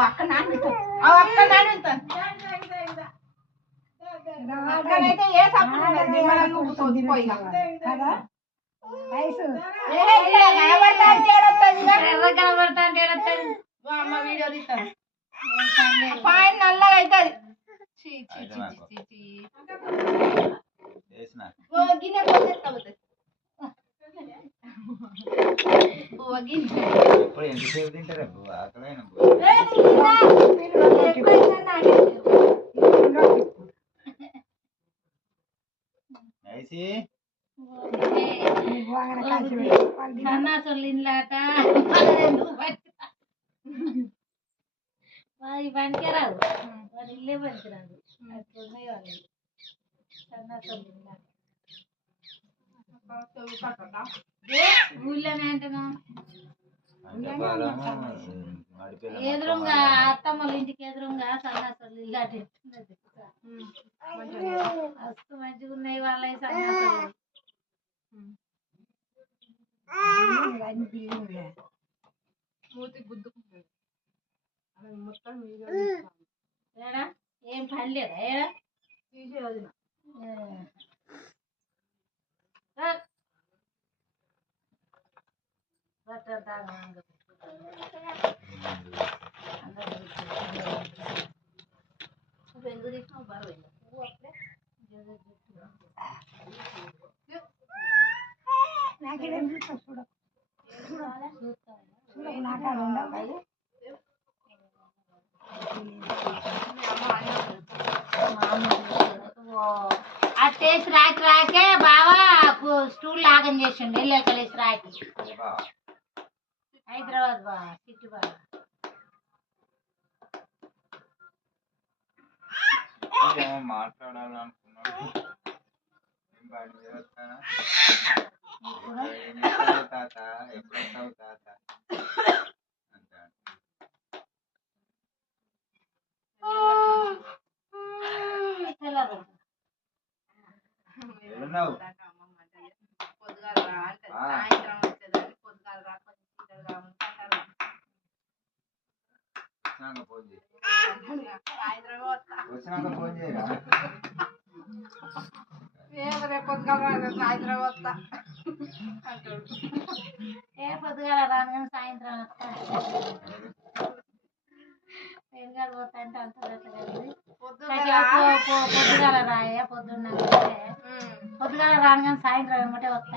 అక్క నాన్నైతే ఏ సప్పుడు కదా అమ్మ వీడియో తీస్తాను పాయింట్ నల్లగా అవుతుంది గిన్నె ఎంతసేపు తింటారా ఆకలైన సన్నాసులాట వారి పనికిరాదు వాళ్ళ ఇల్లే పనికిరాదు అట్లున్నాయి వాళ్ళు సన్నాసులాట ఊళ్ళోనే అంటున్నా ఎదురుగా అత్తమ్మల ఇంటికి ఎదురుగా సన్నాసులు ఇలాంటి మస్తు మంచిగా ఉన్నాయి వాళ్ళ సన్నాసులు ఏడా ఏం పని లేదా ఏడా తీసేది ఎందుకు తీసినావు బరువు ఆ టేస్ట్ రాకి రాకే బావా స్టూల్ లాగం చేసిండు వెళ్ళి రాకి హైదరాబాద్ బా సిటీ బా మాట్లాడాలనుకున్నాడు తాత ఎప్పుడైతావు తాత అంటాడు వచ్చినాక ఫోన్ చేయరా ఏ పొద్దుగాల రాను కానీ సాయంత్రం వస్తా పెరుగాడు పోతా అంటే అంత పొద్దుగాల రాయ పొద్దుగాల రాను కానీ సాయంత్రం ఏమంటే వస్తా